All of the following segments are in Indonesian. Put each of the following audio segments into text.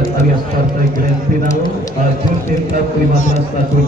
Kalikat alias Partai Grand Final Jurtim Cup 15 tahun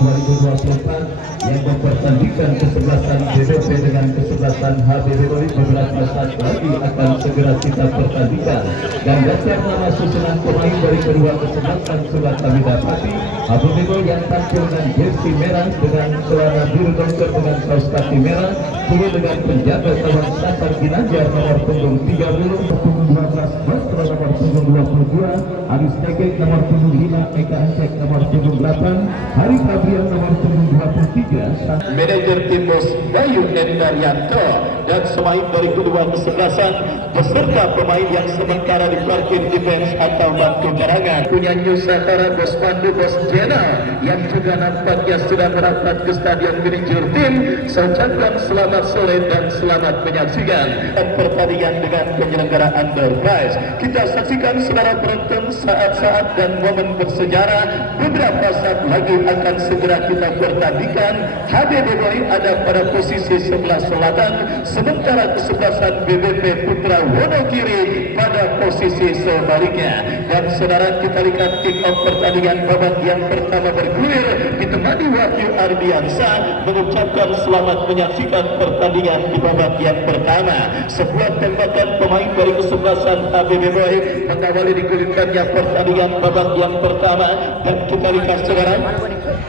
2024 yang mempertandingkan kesebelasan BBP dengan kesebelasan HBBW beberapa saat lagi akan segera kita pertandingkan. Dan daftar nama susunan pemain dari kedua kesebelasan sudah kami dapati. HBBW yang tampil dengan jersey merah dengan celana biru dokter dengan kaos kaki merah, kemudian dengan penjaga kawan Sasar Ginanjar nomor punggung 30, punggung 12 Basra nomor punggung 22, Aris Tege nomor punggung 5, Eka Encek nomor punggung 8, Hari Fabrian nomor punggung 23, manajer Timus Bayu Endaryanto, dan pemain dari kedua kesebelasan beserta pemain yang sementara diparkir defense atau bantu cadangan. Punya Nusantara Bos Pandu Bos Jenal yang juga nampaknya sudah merapat ke stadion Manajer Tim. Saya ucapkan selamat sore dan selamat menyaksikan pertandingan dengan penyelenggaraan door prize. Kita saksikan saudara penonton saat-saat dan momen bersejarah. Beberapa saat lagi akan segera kita pertandingkan. HBBW ada pada posisi sebelah selatan, sementara kesebelasan BBP Putra Wonogiri pada posisi sebaliknya. Dan saudara, kita lihat kick off pertandingan babak yang pertama bergulir ditemani Wahyu Ardiansa mengucapkan selamat menyaksikan pertandingan di babak yang pertama. Sebuah tembakan pemain dari kesebelasan HBBW mengawali digulirkannya pertandingan babak yang pertama. Dan kita lihat saudara,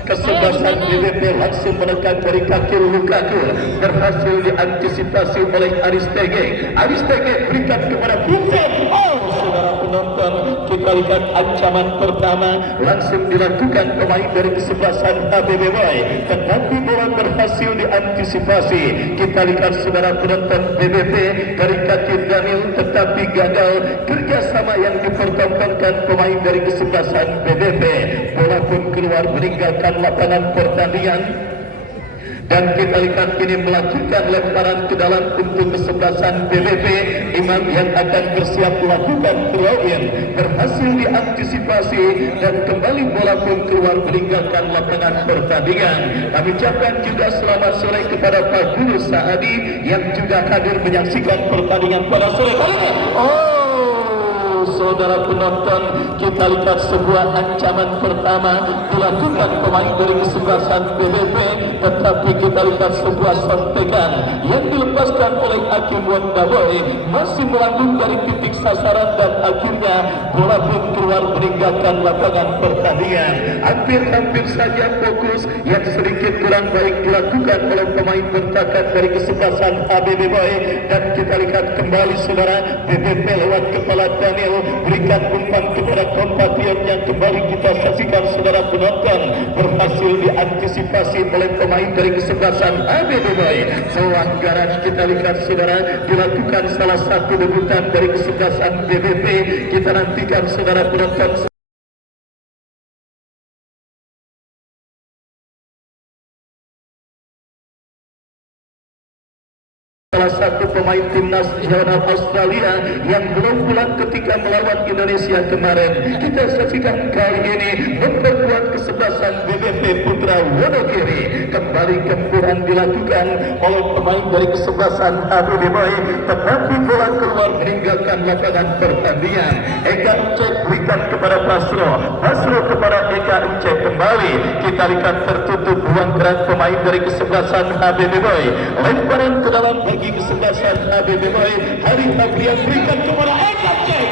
kesebelasan BBP langsung menekan dari kaki Lukaku, berhasil diantisipasi oleh Aris Tege. Aris Tege berikan kepada Vincent. Saudara penonton, kita lihat ancaman pertama langsung dilakukan pemain dari kesebelasan HBBW, tetapi bola berhasil diantisipasi. Kita lihat saudara penonton, BBP dari kaki Daniel, tetapi gagal kerjasama yang dipertontonkan pemain dari kesebelasan BBP. Bola pun keluar meninggalkan lapangan pertandingan. Dan kita lihat kini melakukan lemparan ke dalam untuk kesebelasan BBP. Imam yang akan bersiap melakukan throw-in berhasil diantisipasi dan kembali bola pun keluar meninggalkan lapangan pertandingan. Kami ucapkan juga selamat sore kepada Pak Guru Saadi yang juga hadir menyaksikan pertandingan pada sore hari ini. Saudara penonton, kita lihat sebuah ancaman pertama dilakukan pemain dari kesebelasan BBP, tetapi kita lihat sebuah sontekan yang dilepaskan oleh Hakim Wandaboy masih melambung dari titik sasaran dan akhirnya bola pun keluar meninggalkan lapangan pertandingan. Hampir saja fokus yang sedikit kurang baik dilakukan oleh pemain bertakat dari kesebelasan HBBW. Dan kita lihat kembali saudara, BBP lewat kepala Daniel berikan umpan kepada kompatriot yang kembali kita saksikan saudara penonton berhasil diantisipasi oleh pemain dari kesebelasan HBBW. Pelanggaran kita lihat saudara dilakukan salah satu debutan dari kesebelasan BBP. Kita nantikan saudara penonton. Salah satu pemain timnas nasional Australia yang belum pulang ketika melawan Indonesia kemarin. Kita saksikan kali ini memperkuat kesebelasan BBP Putra Wonogiri. Kembali gempuran dilakukan oleh pemain dari kesebelasan HBBW, tetapi bola keluar meninggalkan lapangan pertandingan. Eka Encek berikan kepada Basro kepada Eka Encek kembali. Kita lihat tertutup buang gerak pemain dari kesebelasan HBBW. Lemparan ke dalam kesebelasan HBBW. Hari Fabrian berikan kepada Eka Encek.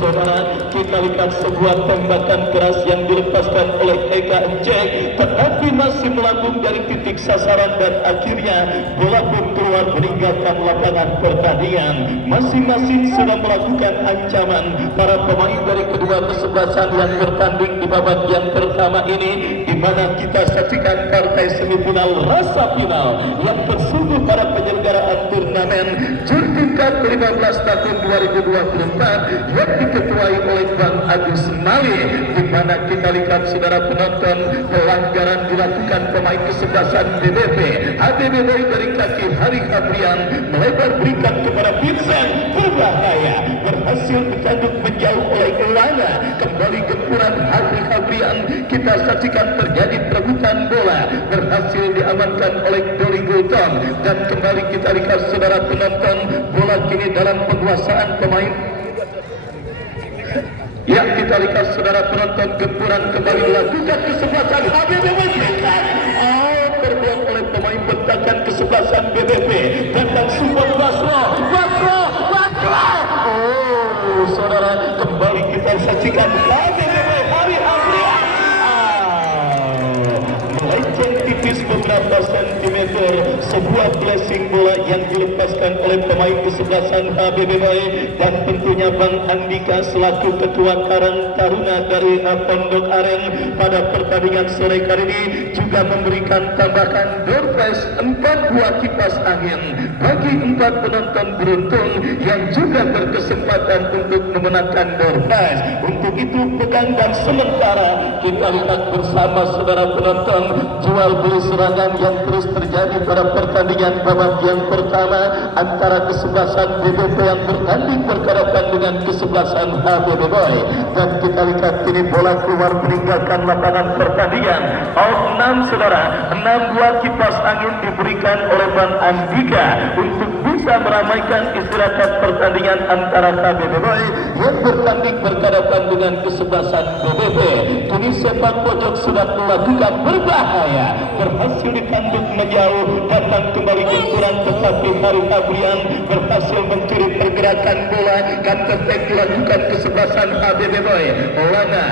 Saudara, kita lihat sebuah tembakan keras yang dilepaskan oleh Eka Encek, tetapi masih melambung dari titik sasaran dan akhirnya bola pun keluar meninggalkan lapangan pertandingan. Masing-masing sudah melakukan ancaman para pemain dari kedua kesebelasan yang bertanding di babak yang pertama ini, di mana kita saksikan partai semifinal rasa final yang bersungguh pada penyelenggaraan turnamen Jurtim Cup 15 tahun 2024 yang diketuai oleh Bang Agus Mali, di mana kita lihat saudara penonton pelanggaran dilakukan pemain kesebelasan BBP. HBBW dari kaki Hari Fabrian melebar berikan kepada Vincent, berbahaya, berhasil dikandung menjauh oleh Elana. Kembali gempuran Hari Fabrian, kita saksikan terjadi perebutan bola, berhasil diamankan oleh Doli Gulton. Dan kembali kita lihat saudara penonton, bola kini dalam penguasaan pemain Ya, kita lihat saudara penonton, gempuran kembali dilakukan kesebelasan HBBP Bintan. Terbuat oleh pemain bentakan kesebelasan BBP tentang support Basro. Saudara, kembali kita saksikan HBBP Hari Afrian. Melenceng tipis beberapa sentimeter, sebuah blessing bola yang dilepaskan oleh pemain kesebelasan HBBP, dan tentunya Bang Andika selaku ketua Karang Taruna dari Pondok Aren pada pertandingan sore kali ini juga memberikan tambahan door prize 4 buah kipas angin bagi 4 penonton beruntung yang juga berkesempatan untuk memenangkan door prize. Untuk itu pegang dan sementara kita lihat bersama saudara penonton jual beli serangan yang terus terjadi pada pertandingan babak yang pertama antara kesebelasan BBP yang bertanding berhadapan dengan kesebelasan HBBP, dan kita lihat kini bola keluar meninggalkan lapangan pertandingan. Out 6 saudara, 6 buah kipas angin diberikan oleh Bang Andika untuk bisa meramaikan istirahat pertandingan antara HBBP yang bertanding berhadapan dengan kesebelasan BBP. Kini sepak pojok sudah melakukan berbahaya, berhasil ditanduk menjauh, datang kembali benturan, tetapi Hari Afrian berhasil mencuri pergerakan bola. Counter-attack dilakukan kesebelasan HBBP. Lana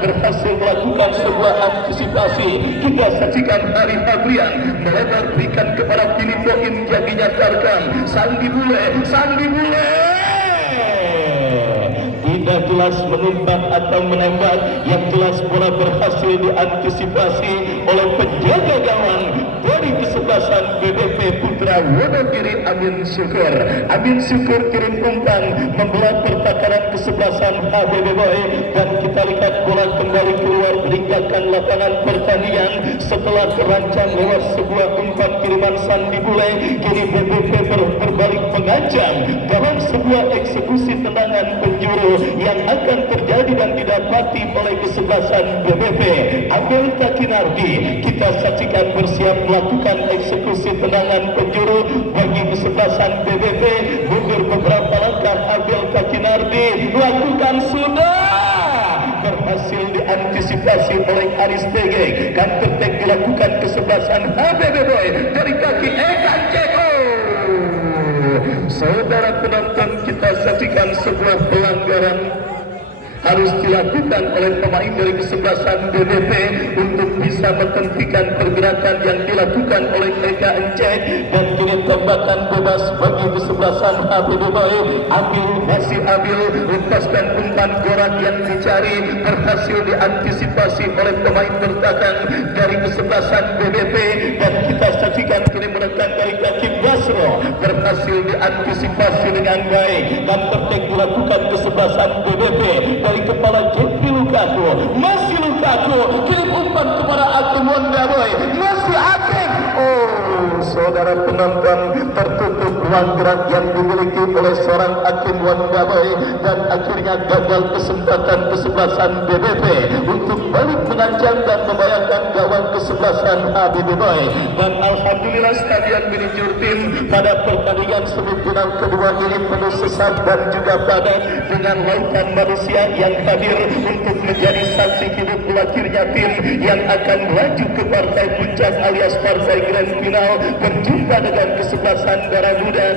berhasil melakukan sebuah antisipasi. Kita saksikan Hari Afrian melebar berikan kepada Filipo yang dinyatakan Sandi Bule tidak jelas menumpak atau menembak, yang jelas bola berhasil diantisipasi oleh penjaga gawang dari kesebelasan BBP Putra Wonogiri Amin Syukur kirim umpan membelah pertakaran kesebelasan HBBP, dan kita lihat bola kembali keluar meninggalkan lapangan pertandingan setelah terancam lewat sebuah umpan kiriman Sandi Bule. Kini BBP berbalik mengancam dalam sebuah eksekusi tendangan penjuru yang akan terjadi dan didapati oleh kesebelasan BBP. Abel Kakinardi kita saksikan bersiap melakukan eksekusi tendangan penjuru bagi kesebelasan BBP. Mundur beberapa langkah Abel Kakinardi lakukan sudah berhasil diantisipasi oleh Aris Tege. Counter-attack dilakukan kesebelasan HBBP dari kaki Ekan Ceko. Saudara penonton, kita saksikan sebuah pelanggaran harus dilakukan oleh pemain dari kesebelasan BBP untuk bisa menghentikan pergerakan yang dilakukan oleh mereka Encek, dan kini tembakan bebas bagi kesebelasan HBBP. Ambil lepaskan umpan gorak yang dicari, berhasil diantisipasi oleh pemain bertahan dari kesebelasan BBP, dan kita saksikan kini menekan dari kaki Basro, berhasil diantisipasi dengan baik, dan tertek dilakukan kesebelasan BBP dari kepala Jeffrey Lukaku, masih Lukaku kirim umpan kepada Akim Wandaboy, masih Akim. Saudara penonton, tertutup ruang gerak yang dimiliki oleh seorang Akim Wandaboy, dan akhirnya gagal kesempatan kesebelasan BBP untuk balik mengancam dan membayangkan gawang kesebelasan HBBP. Dan alhamdulillah Stadion Miniatur Tim pada pertandingan semifinal kedua ini penuh sesak dan juga padat dengan lautan manusia yang hadir untuk menjadi saksi hidup lahirnya tim yang akan melaju ke partai puncak alias partai grand final berjumpa dengan kesebelasan Darah Muda.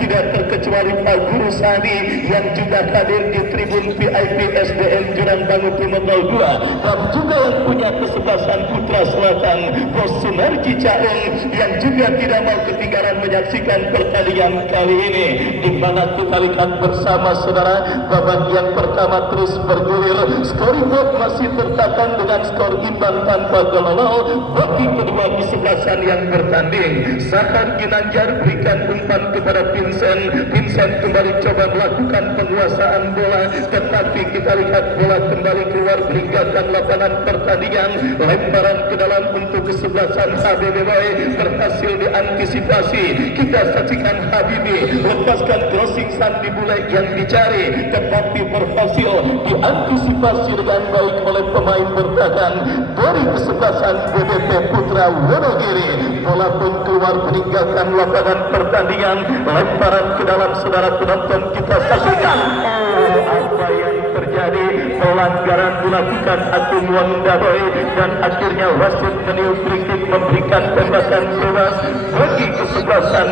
Tidak terkecuali Pak Guru Sani yang juga hadir di tribun VIP SDN Jurang Bangun Timur 02, dan juga yang punya kesebelasan Putra Selatan Bos Sunarji Caung yang juga tidak mau ketinggalan menyaksikan pertandingan kali ini, di mana kita lihat bersama saudara babak yang pertama terus bergulir, scoreboard masih tertekan dengan skor imbang tanpa gol bagi kedua kesebelasan yang bertanding. Sahar Ginanjar berikan umpan kepada Vincent kembali coba melakukan penguasaan bola, tetapi kita lihat bola kembali keluar meninggalkan lapangan pertandingan. pertandingan. Lemparan ke dalam untuk kesebelasan HBB Boy berhasil diantisipasi. Kita saksikan Habibi lepaskan crossing sang dimulai yang dicari, tetapi berhasil diantisipasi dengan baik oleh pemain bertahan dari kesebelasan BBP Putra Wonogiri. Bola pun keluar meninggalkan lapangan pertandingan. Lemparan ke dalam, saudara penonton, kita saksikan. Apa yang terjadi? Pelanggaran dilakukan Agung Wandaboy dan akhirnya wasit meniup free kick memberikan tembakan bebas bagi kesebelasan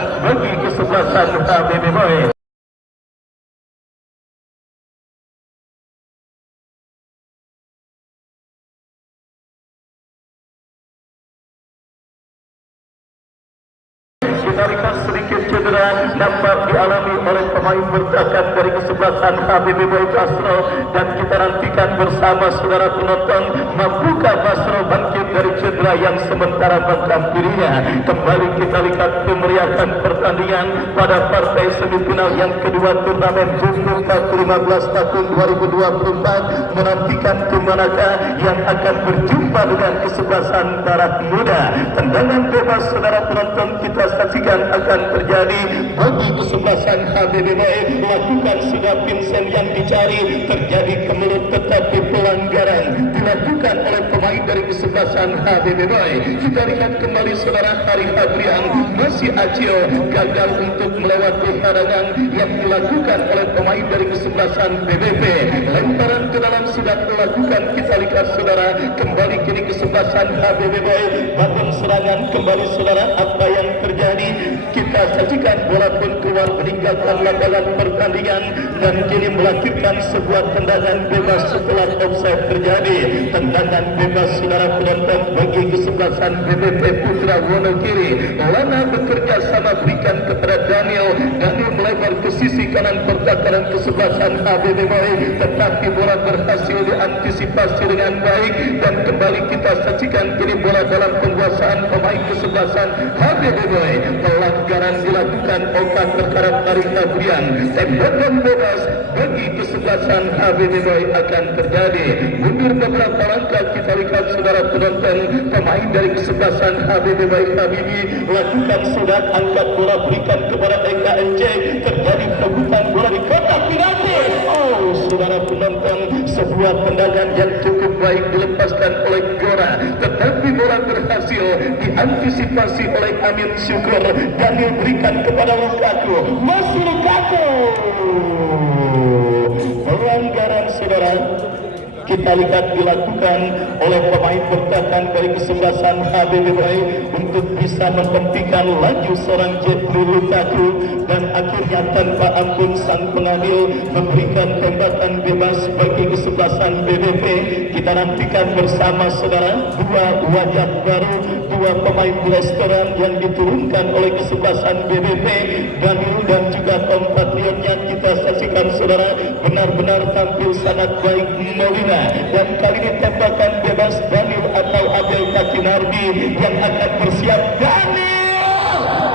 HBB Boy. Sedikit cedera dapat dialami oleh pemain bertahan dari kesebelasan HBB Boy Basro, dan kita nantikan bersama saudara penonton, mampukah Basro bangkit dari cedera yang sementara menghampirinya. Kembali kita lihat kemeriahan pertandingan pada partai semifinal yang kedua turnamen Jumbo 15 tahun 2024, menantikan kemanakah yang akan berjumpa dengan kesebelasan Darah Muda. Tendangan bebas saudara penonton kita saksikan akan terjadi bagi kesebelasan HBB Boy. Lakukan sudah Vincent yang dicari, terjadi kemelut tetapi pelanggaran dilakukan oleh pemain dari kesebelasan HBB Boy. Kita lihat kembali saudara Hari Hadrian masih Acio gagal untuk melewati hadangan yang dilakukan oleh pemain dari kesebelasan BBP. Lemparan ke dalam sudah dilakukan, kita lihat saudara kembali kini kesebelasan HBB Boy. Bangun serangan kembali saudara, apa yang terjadi? Kita saksikan bola pun keluar meninggalkan lapangan pertandingan dan kini melahirkan sebuah tendangan bebas setelah offside terjadi. Tendangan bebas saudara penonton bagi kesebelasan BBP Putra Wonogiri. Lana bekerja sama berikan kepada Daniel melebar ke sisi kanan pertahanan kesebelasan HBB Boy, tetapi bola berhasil diantisipasi dengan baik dan kembali kita saksikan kini bola dalam penguasaan pemain kesebelasan HBB Boy. Pelanggaran dilakukan Oka terhadap Hari Hadrian. Tembakan bebas bagi kesebelasan HBB Boy akan terjadi. Mundur beberapa langkah kita lihat saudara penonton, pemain dari kesebelasan HBB Boy Habibi lakukan sudah angkat bola berikan kepada EKNC, terjadi perebutan bola di kotak penalti. Saudara penonton, sebuah tendangan yang cukup baik dilepaskan oleh Gora, tetapi bola berhasil diantisipasi oleh Amin Syukur dan diberikan kepada Lukaku. Masih Lukaku. Pelanggaran saudara kita lihat dilakukan oleh pemain bertahan dari kesebelasan HBB Boy untuk bisa menghentikan laju seorang Jeffrey Lukaku, dan akhirnya tanpa ampun sang pengadil memberikan tembakan bebas bagi kesebelasan BBP. Kita nantikan bersama saudara dua wajah baru, dua pemain blasteran yang diturunkan oleh kesebelasan BBP, Daniel dan juga kompatriotnya. Kita saksikan saudara benar-benar tampil sangat baik Molina, dan kali ini tembakan bebas Daniel atau Abel Kakinardi yang akan bersiap. Daniel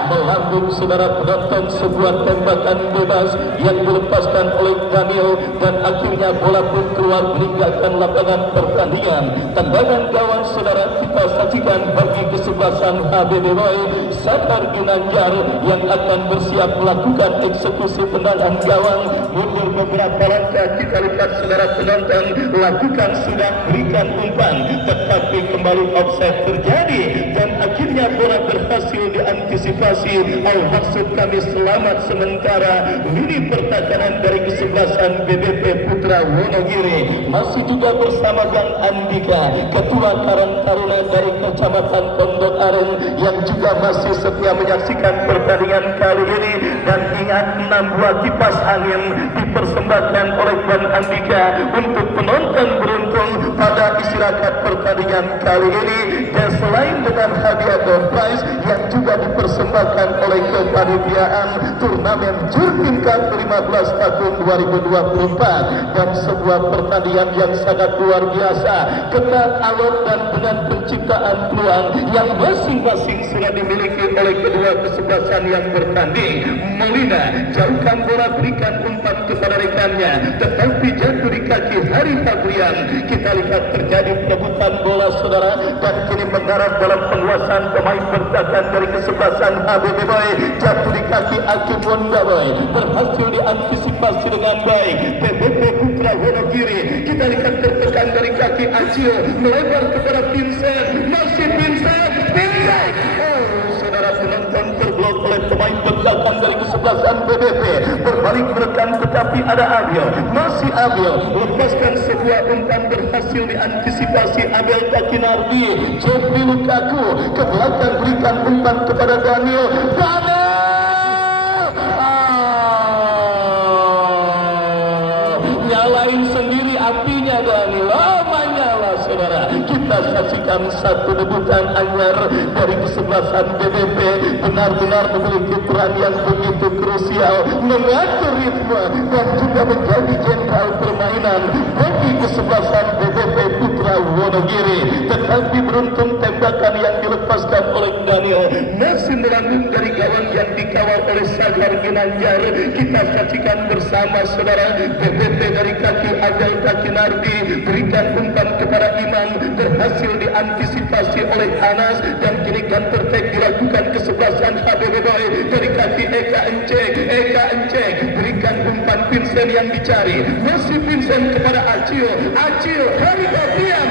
melambung saudara penonton, sebuah tembakan bebas yang dilepaskan oleh Daniel dan akhirnya bola pun keluar meninggalkan lapangan pertandingan. Tendangan gawang saudara kita saksikan bagi kesebelasan HBB Boy. Satar Ginanjar yang akan bersiap melakukan eksekusi tendangan gawang. Mundur beberapa langkah kita lihat saudara penonton, lakukan sudah berikan umpan, tetapi kembali offside terjadi dan akhirnya bola berhasil diantisipasi. Maksud kami selamat sementara lini pertahanan dari kesebelasan BBP Putra Wonogiri. Masih juga bersama Bang Andika, Ketua Karang Taruna dari Kecamatan Pondok Aren yang juga masih setia menyaksikan pertandingan kali ini. Dan ingat, 6 buah kipas angin dipersembahkan oleh Bang Andika untuk penonton beruntung pada istirahat pertandingan kali ini. Dan selain dengan hadiah door prize yang juga dipersembahkan oleh kepanitiaan turnamen Jurtim Cup 15 tahun 2024 dan sebuah pertandingan yang sangat luar biasa, ketat, alot dan dengan penciptaan peluang yang masing-masing sudah dimiliki oleh kedua kesebelasan yang bertanding. Molina jauhkan bola, berikan umpan kepada rekannya, tetapi jatuh di kaki Hari Fabrian. Kita lihat terjadi perebutan bola saudara, dan kini mendarat dalam penguasaan pemain bertahan dari kesebelasan HBB Boy. Jatuh di kaki Akim Wonda Boy, berhasil diantisipasi dengan baik PBB Putra Wonogiri. Kita lihat tertekan dari kaki Acio, melebar kepada Vincent, masih Vincent. Saudara penonton terblok oleh pemain bertahan dari kesebelasan BBP, berbalik merekam tetapi ada Abel, masih Abel, lepaskan sebuah umpan, berhasil diantisipasi Abel Takinardi. Jeffrey Lukaku ke belakang, berikan umpan kepada Daniel. Nyalain sendiri apinya Daniel, menyala saudara. Kita saksikan satu debutan anyar dari kesebelasan BBP, benar-benar memiliki peran yang begitu krusial, mengatur ritme dan juga menjadi jenderal permainan bagi kesebelasan BBP Putra Wonogiri. Tetapi beruntung tembakan yang dilepaskan oleh Daniel masih melambung dari gawang yang dikawal oleh Sagar Ginanjar. Kita saksikan bersama saudara, BBP dari kaki Agil Takinardi berikan umpan kepada Imam, berhasil diantisipasi oleh Anas, dan kini counter attack dilakukan kesebelasan HBB Boy dari kaki Eka Enceng, berikan umpan Vincent yang dicari, masih Vincent kepada Acio, Hari Fabrian.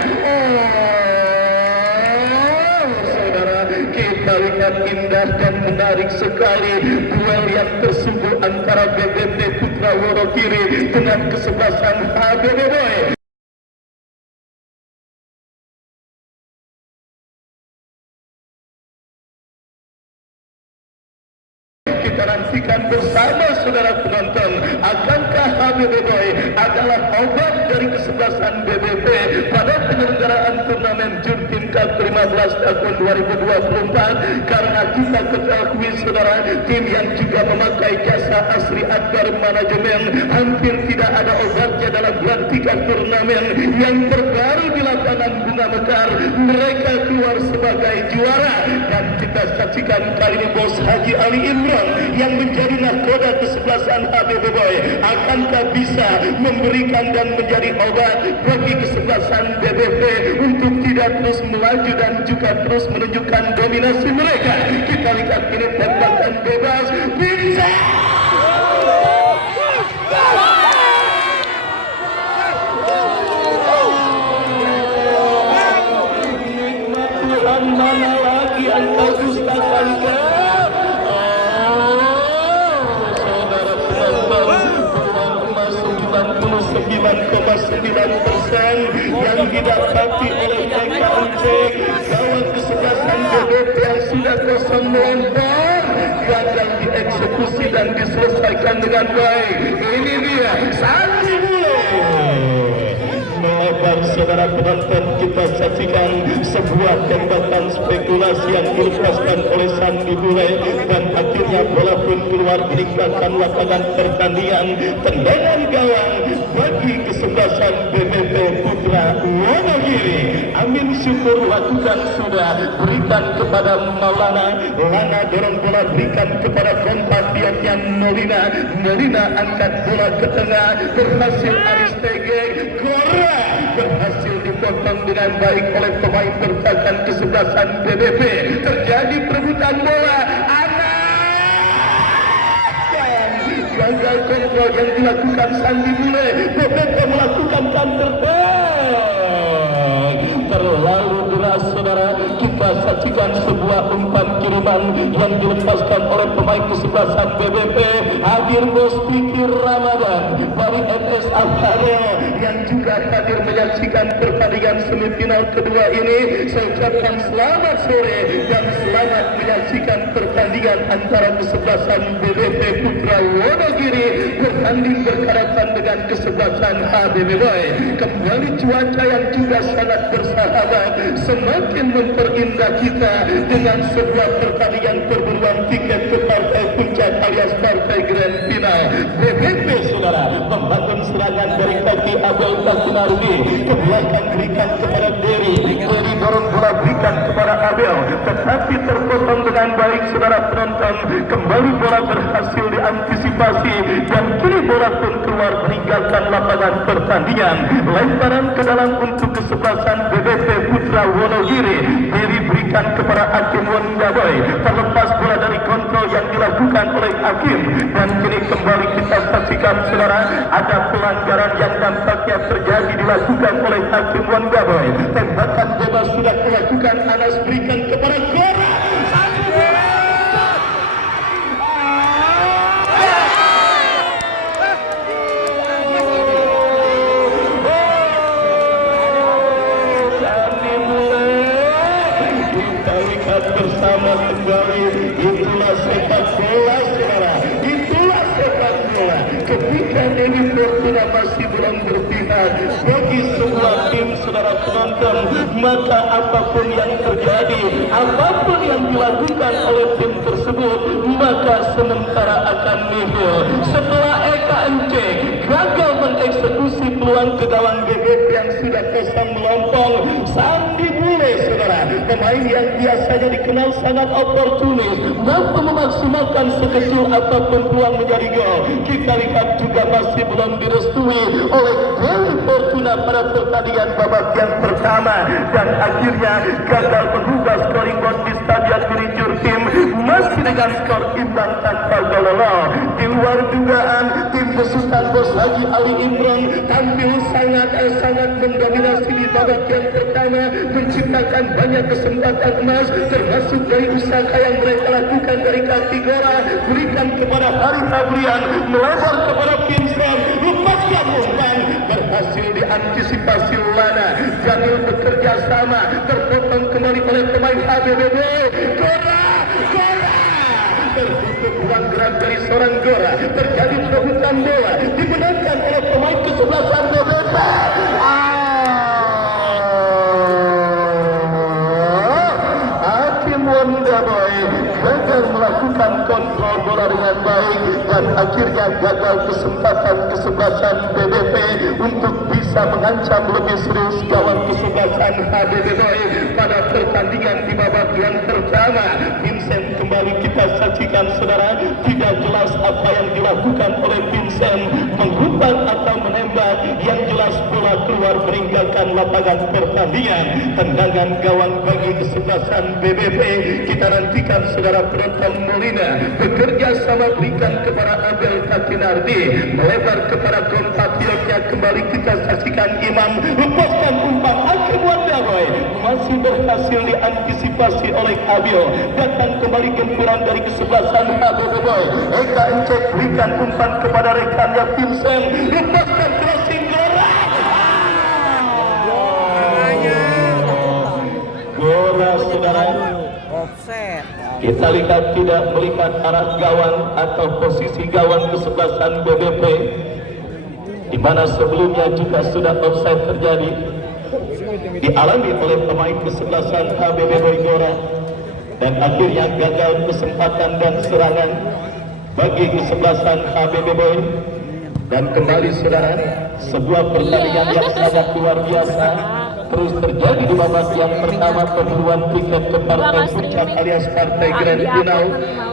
Saudara, kita lihat indah dan menarik sekali duel yang tersungguh antara BBP Putra Wonogiri dengan kesebelasan HBB Boy. Kita nantikan bersama saudara penonton, akankah HBB Boy adalah obat dari kesebelasan BBP pada penyelenggaraan turnamen Jurtim Cup 15 tahun 2024? Karena kita ketahui saudara, tim yang juga memakai jasa Asri Akbar Manajemen hampir tidak ada obatnya dalam pelantikan turnamen yang terbaru di lapangan Bunga Mekar. Mereka keluar sebagai juara, dan kita saksikan kali ini Bos Haji Ali Imran yang menjadi nahkoda kesebelasan HBB Boy. Akankah bisa memberikan dan menjadi obat bagi kesebelasan BBP untuk tidak terus melaju dan juga terus menunjukkan dominasi mereka? Kita lihat ini tembakan bebas bisa. Nikmat Tuhan, mana lagi engkau dustakan ke? Saudara penonton, peluang emas 99,9% yang didapati oleh Eka Enceng. Gawang kesebelasan BBP yang sudah kosong melempar, gagal dieksekusi dan diselesaikan dengan baik. Ini dia Sandi Bule. Melebar saudara penonton, kita saksikan sebuah tembakan spekulasi yang dilepaskan oleh Sandi Bule, dan akhirnya bola pun keluar meninggalkan lapangan pertandingan. Tendangan gawang bagi kesebelasan BBP Putra Wonogiri. Amin syukur lakukan sudah, berikan kepada Maulana, Lana dorong bola, berikan kepada kompatiyatnya Molina angkat bola ke tengah, berhasil Aristege, Gora berhasil dipotong dengan baik oleh pemain bertahan kesebelasan BBP. Terjadi perebutan bola, gagal kontrol yang dilakukan Sandi Bule. BBP melakukan counter attack terlalu deras saudara. Kita saksikan sebuah umpan kiriman yang dilepaskan oleh pemain kesebelasan BBP. Hadir Bos Fikir Ramadan dari NS Alvaro yang juga hadir menyaksikan pertandingan semifinal kedua ini. Saya ucapkan selamat sore dan selamat menyaksikan pertandingan antara kesebelasan BBP Putra Wonogiri bertanding berhadapan dengan kesebelasan HBB Boy. Kembali cuaca yang juga sangat bersahabat semakin memperindah kita dengan sebuah pertandingan perburuan tiket ke partai puncak alias partai grand final. BBP saudara membangun serangan dari kaki Abel Kasinardi ke belakang berikan kepada Dery dorong bola berikan kepada Abel, tetapi terpotong dengan baik saudara penonton. Kembali bola berhasil diantisipasi dan kini bola pun keluar meninggalkan lapangan pertandingan. Lemparan ke dalam untuk kesebelasan BBP Putra Wonogiri. Dery berikan kepada Hakim Wondaboy, terlepas bola dari kontrol yang dilakukan oleh Hakim, dan kini kembali kita saksikan saudara ada pelanggaran yang nampaknya terjadi dilakukan oleh Hakim Wondaboy. Tembakan bebas sudah dilakukan, Anas berikan kepada Gora. Bersama kembali, itulah sepak bola saudara, itulah sepak bola. Ketika Dewi Fortuna masih belum berpihak bagi sebuah tim saudara penonton, maka apapun yang terjadi, apapun yang dilakukan oleh tim tersebut, maka sementara akan nihil. Setelah Eka Encik gagal mengeksekusi peluang ke gawang BBP yang sudah kosong melompong, Sandi Bule saudara, pemain yang biasanya dikenal sangat oportunis, mampu memaksimalkan sekecil apapun peluang menjadi gol. Kita lihat juga masih belum direstui oleh Dewi Fortuna pada pertandingan babak yang pertama, dan akhirnya gagal mengubah scoring board di Stadion Girincur Tim masih dengan skor imbang tanpa gol. Di luar dugaan, tim besutan Bos Haji Ali Imron tampil sangat mendominasi di babak yang pertama, menciptakan banyak kesempatan emas, termasuk dari usaha yang mereka lakukan dari kaki Gora, berikan kepada Hari Fabrian, melebar kepada Vincent, lepaskan umpan, berhasil diantisipasi Lana. Jamil bekerja sama, terpotong kembali oleh pemain HBBB. Gora tertutup ruang gerak dari seorang Gora, terjadi perebutan bola, dimenangkan oleh pemain kesebelasan BBB. Hakim Wondaboy gagal melakukan kontrol bola dengan baik, dan akhirnya gagal kesempatan kesebelasan BBP untuk bisa mengancam lebih serius gawang kesebelasan HBB Boy pada pertandingan di babak yang pertama. Vincent kembali kita saksikan saudara, tidak jelas apa yang dilakukan oleh Vincent, mengumpan atau menembak, yang jelas bola keluar meninggalkan lapangan pertandingan. Tendangan gawang bagi kesebelasan BBP, kita nantikan saudara penonton. Molina bekerja sama berikan kepada Abel Katinardi, melebar kepada kompatriotnya, kembali kita saksikan Imam, lepaskan umpan. Hakim Wondaboy masih berhasil diantisipasi oleh Abel, datang kembali gempuran dari kesebelasan HBB Boy. Eka Encik berikan umpan kepada rekannya Vincent, lepaskan crossing Gora saudara. Offset. Kita lihat tidak melihat arah gawang atau posisi gawang kesebelasan BBP, di mana sebelumnya juga sudah offside terjadi, dialami oleh pemain kesebelasan HBB Boy Gora, dan akhirnya gagal kesempatan dan serangan bagi kesebelasan HBB Boy. Dan kembali saudara, sebuah pertandingan yang sangat luar biasa terus terjadi di babak yang pertama perburuan tiket ke partai puncak alias partai grand final.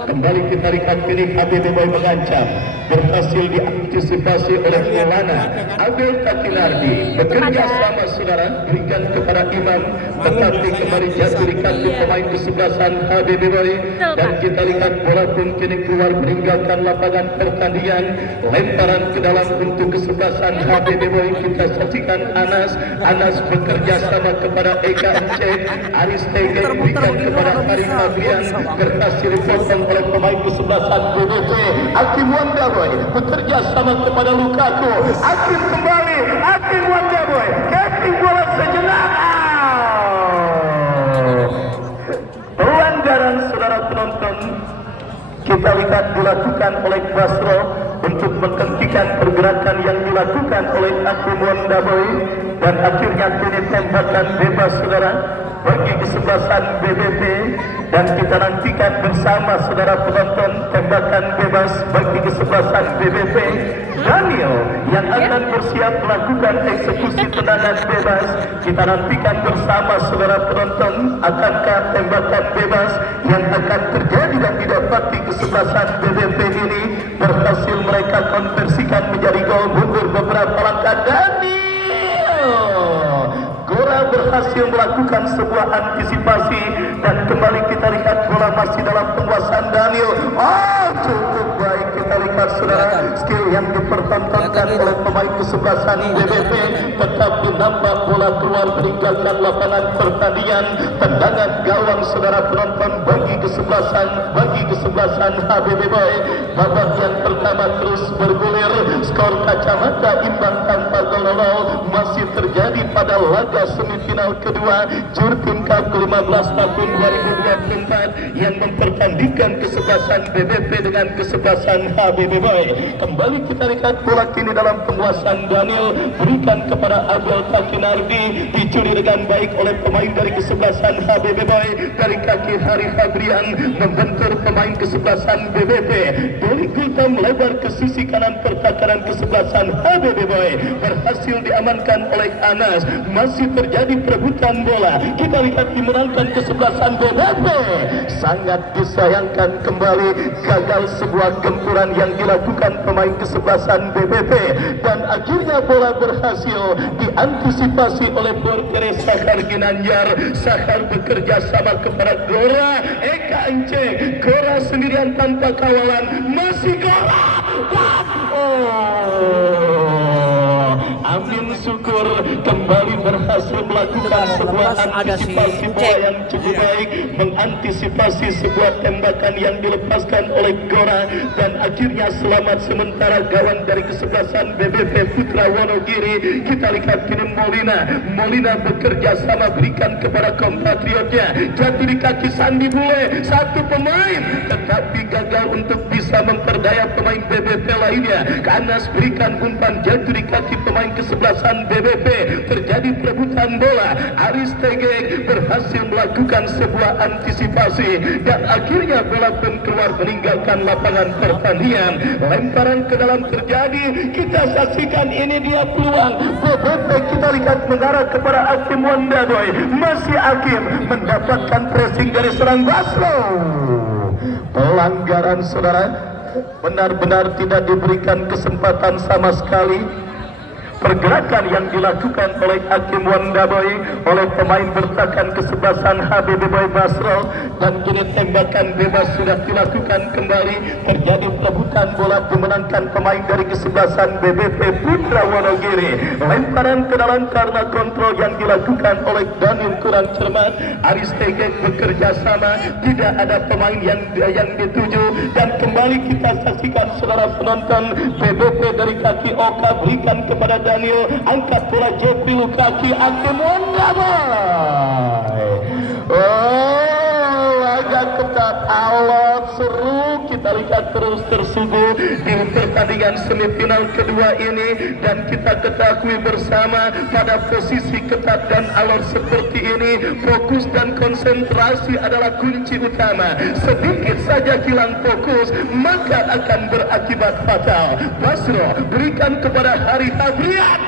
Kembali kita lihat pilih HBB Boy mengancam, berhasil diantisipasi oleh Lana. Abel Katinardi bekerja sama saudara, berikan kepada Imam, tetapi kembali jatuh di kaki pemain kesebelasan HBB Boy, dan kita lihat bola pun kini keluar meninggalkan lapangan pertandingan. Lemparan ke dalam untuk kesebelasan HBB Boy, kita saksikan Anas bekerja sama kepada Eka Encik, Aris Tege berikan kepada Hari Fabrian, berhasil dipotong oleh pemain kesebelasan BBP. Hakim Wondaboy Wandaboy bekerja sama kepada Lukaku. Hakim kembali, Hakim Wandaboy keping bola sejenak. Pelanggaran saudara penonton kita lihat dilakukan oleh Basro untuk menghentikan pergerakan yang dilakukan oleh Hakim Wandaboy, dan akhirnya kini tembakan bebas saudara bagi kesebelasan BBP, dan kita nantikan bersama saudara penonton tembakan bebas bagi kesebelasan BBP. Daniel yang akan bersiap melakukan eksekusi tendangan bebas. Kita nantikan bersama saudara penonton akankah tembakan bebas yang akan terjadi dan didapati kesebelasan BBP ini berhasil mereka konversikan menjadi gol. Mundur beberapa langkah, Gora berhasil melakukan sebuah antisipasi, dan kembali kita lihat bola masih dalam penguasaan Daniel. Cukup baik kita lihat saudara skill yang dipertontonkan oleh pemain kesebelasan BBP, tetapi nampak bola keluar meninggalkan lapangan pertandingan. Tendangan gawang saudara penonton bagi kesebelasan HBB Boy. Babak yang pertama terus bergulir, skor kacamata imbang tanpa gol masih terjadi pada laga semifinal kedua Jurtim Cup ke-15 tahun 2024 yang mempertandingkan kesebelasan BBP dengan kesebelasan HBB Boy. Kembali kita lihat bola kini dalam penguasaan Daniel, berikan kepada Abel Takinardi, dicuri dengan baik oleh pemain dari kesebelasan HBB Boy. Dari kaki Hari Fabrian membentur pemain kesebelasan BBP. Doli Gulta melebar ke sisi kanan pertahanan kesebelasan HBB Boy, berhasil diamankan oleh Anas. Masih terjadi perebutan bola, kita lihat dimenangkan kesebelasan BBP. Sangat disayangkan kembali gagal sebuah gempuran yang dilakukan pemain kesebelasan BBP, dan akhirnya bola berhasil diantisipasi oleh Borkere Sakar Ginanjar. Sakar bekerja sama kepada Gora Eka Ence. Gora sendirian tanpa kawalan, masih Gora. Amin syukur kembali berhasil melakukan sebuah antisipasi bola yang cukup baik, mengantisipasi sebuah tembakan yang dilepaskan oleh Gora, dan akhirnya selamat sementara gawang dari kesebelasan BBP Putra Wonogiri. Kita lihat kini Molina bekerja sama berikan kepada kompatriotnya, jatuh di kaki Sandi Bule, satu pemain tetapi gagal untuk bisa memperdaya pemain BBP lainnya. Anas berikan umpan, jatuh di kaki pemain kesebelasan BBP, terjadi perebutan bola. Aris Tegek berhasil melakukan sebuah antisipasi, dan akhirnya bola pun keluar meninggalkan lapangan pertandingan. Lemparan ke dalam terjadi, kita saksikan ini dia peluang BBP. Kita lihat mengarah kepada Hakim Wandaboy, masih Hakim mendapatkan pressing dari serang Basro. Pelanggaran saudara, benar-benar tidak diberikan kesempatan sama sekali. Pergerakan yang dilakukan oleh Hakim Wandaboy oleh pemain bertahan kesebelasan HBB Boy Basro, dan kini tembakan bebas sudah dilakukan kembali. Terjadi perebutan bola dimenangkan pemain dari kesebelasan BBP Putra Wonogiri. Lemparan ke dalam karena kontrol yang dilakukan oleh Daniel kurang cermat. Aris Tegek bekerja sama, tidak ada pemain yang dituju, dan kembali kita saksikan saudara penonton BBP dari kaki Oka berikan kepada Daniel, angkat bola Jeffrey Lukaki, Hakim Wandaboy. Agak ketat, alot, seru, kita lihat terus tersuguh di pertandingan semifinal kedua ini, dan kita ketahui bersama pada posisi ketat dan alot seperti ini, fokus dan konsentrasi adalah kunci utama. Sedikit saja hilang fokus maka akan berakibat fatal. Basro berikan kepada Hari Fabrian.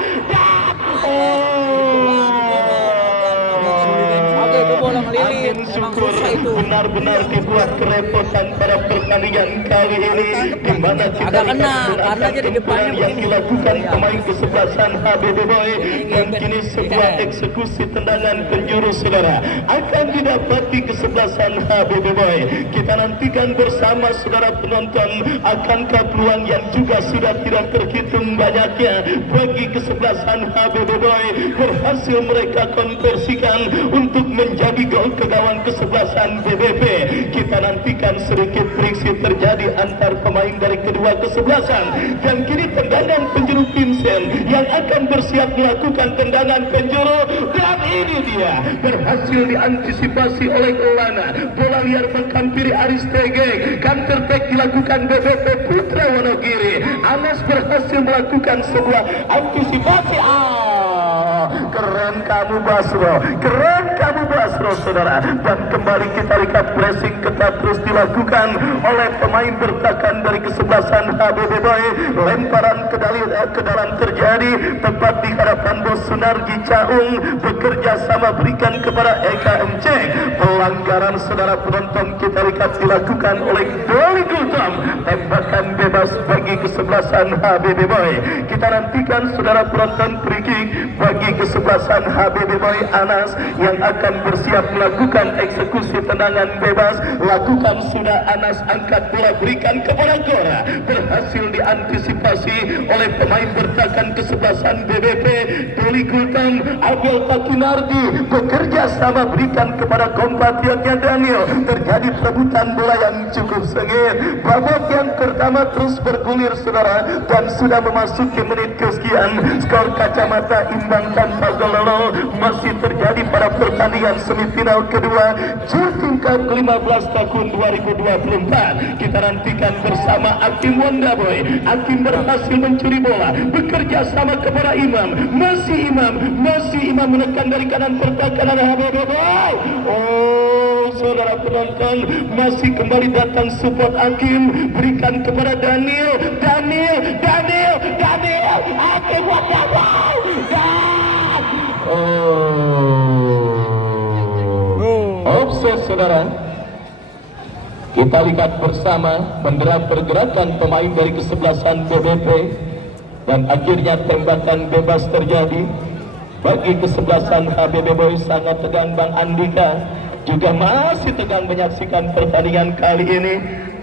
Amin syukur benar-benar dibuat kerepotan pada pertandingan kali ini, di mana kita lihat gempuran yang dilakukan pemain kesebelasan HBB Boy, dan kini sebuah eksekusi tendangan penjuru saudara akan didapati kesebelasan HBB Boy. Kita nantikan bersama saudara penonton, akankah peluang yang juga sudah tidak terhitung banyaknya bagi kesebelasan HBB Boy berhasil mereka konversikan untuk menjadi gol ke gawang kesebelasan BBP. Kita nantikan sedikit friksi terjadi antar pemain dari kedua kedua kesebelasan. Dan kini tendangan penjuru Vincent yang akan bersiap melakukan tendangan penjuru, dan ini dia berhasil diantisipasi oleh Lana. Bola liar menghampiri Aris Tegek. Counter attack dilakukan BBP Putra Wonogiri. Anas berhasil melakukan sebuah antisipasi. Keren kamu Basro, keren kamu Basro saudara. Dan kembali kita lihat pressing ketat terus dilakukan oleh pemain bertahan dari kesebelasan HBB Boy. Lemparan ke dalam terjadi tepat di hadapan Bos Sunarji Caung, bekerja sama berikan kepada Eka MC. Pelanggaran saudara penonton kita lihat dilakukan oleh Doli Gultom. Tembakan bebas bagi kesebelasan HBB Boy. Kita nantikan saudara penonton free kick bagi kesebelasan HBB Boy Anas yang akan bersiap melakukan eksekusi tendangan bebas. Lakukan sudah Anas, angkat bola berikan kepada Gora. Berhasil diantisipasi oleh pemain bertahan kesebelasan BBP Doli Gultom. Abel Takinardi bekerja sama berikan kepada kompatriotnya Daniel. Terjadi perebutan bola yang cukup sengit. Babak yang pertama terus bergulir saudara, dan sudah memasuki menit kesekian. Skor kacamata imbang tanpa gol. Masih terjadi pada pertandingan semifinal kedua Jatim Cup 15 tahun 2024. Kita nantikan bersama Hakim Wondaboy. Hakim berhasil mencuri bola, bekerja sama kepada Imam. Masih Imam menekan dari kanan pertahanan HBB Boy. Saudara penonton, masih kembali datang support Hakim, berikan kepada Daniel. Hakim Wondaboy. Offset saudara. Kita lihat bersama bendera pergerakan pemain dari kesebelasan BBP, dan akhirnya tembakan bebas terjadi bagi kesebelasan HBB Boy. Sangat tegang Bang Andika, juga masih tegang menyaksikan pertandingan kali ini.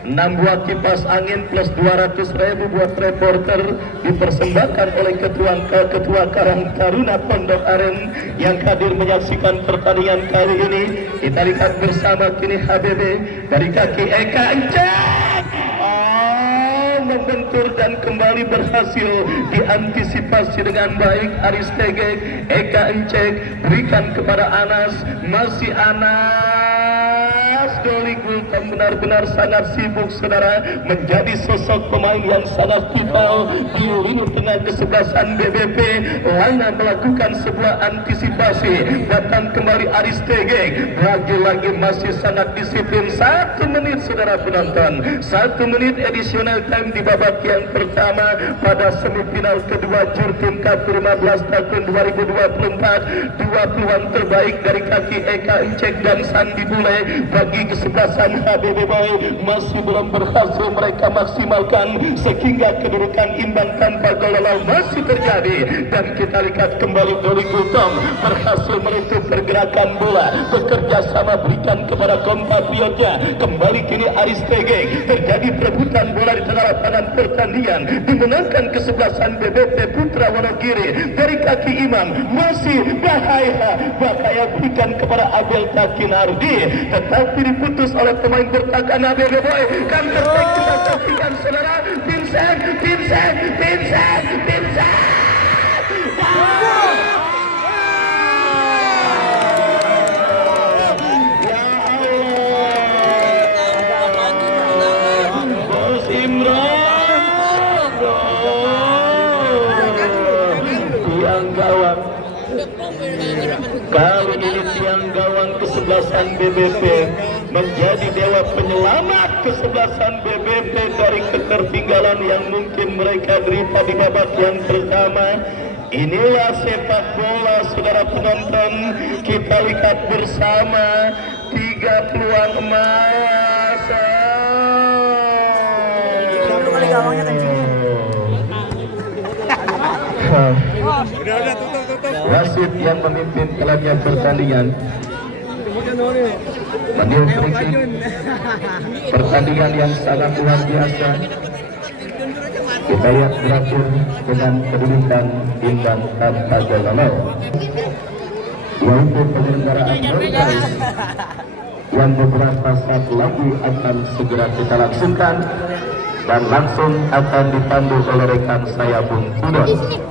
6 buah kipas angin plus 200.000 buat reporter dipersembahkan oleh Ketua Karang Taruna Pondok Aren yang hadir menyaksikan pertandingan kali ini. Kita lihat bersama kini HBB dari kaki Eka Encek membentur dan kembali berhasil diantisipasi dengan baik Aris Tegek. Eka Encek berikan kepada Anas, masih Anas. Doli Gultom benar-benar sangat sibuk saudara, menjadi sosok pemain yang sangat vital di lini tengah kesebelasan BBP. Lana melakukan sebuah antisipasi, datang kembali Aris Tegek. Lagi-lagi masih sangat disiplin. 1 menit saudara penonton, 1 menit additional time di babak yang pertama pada semifinal kedua Jatim Cup 15 tahun 2024. 2 peluang terbaik dari kaki Eka Encek dan Sandi Bule bagi kesebelasan HBB Boy masih belum berhasil mereka maksimalkan, sehingga kedudukan imbang tanpa gol masih terjadi. Dan kita lihat kembali Doli Gultom berhasil menutup pergerakan bola, bekerja sama berikan kepada kompatriotnya. Kembali kini Aris Tegek, terjadi perebutan bola di tengah lapangan pertandingan, dimenangkan kesebelasan BBP Putra Wonogiri dari kaki Imam. Masih bahaya berikan kepada Abel Takinardi, tetapi diputus oleh pemain bertahan HBB Boy. Counter attack kita saksikan saudara. Vincent. Bos Imran. Tiang gawang. Kali ini tiang gawang kesebelasan BBP menjadi dewa penyelamat kesebelasan BBP dari ketertinggalan yang mungkin mereka derita di babak yang pertama. Inilah sepak bola saudara penonton. Kita lihat bersama 3 peluang emas. Udah tutup. Wasit yang memimpin jalannya pertandingan meniupkan pertandingan yang sangat luar biasa. Kita lihat berakhir dengan kedudukan imbang tanpa gol. Yaitu penyelenggaraan Northrise yang beberapa saat lagi akan segera kita langsungkan. dan langsung akan dipandu oleh rekan saya Bung Tudon.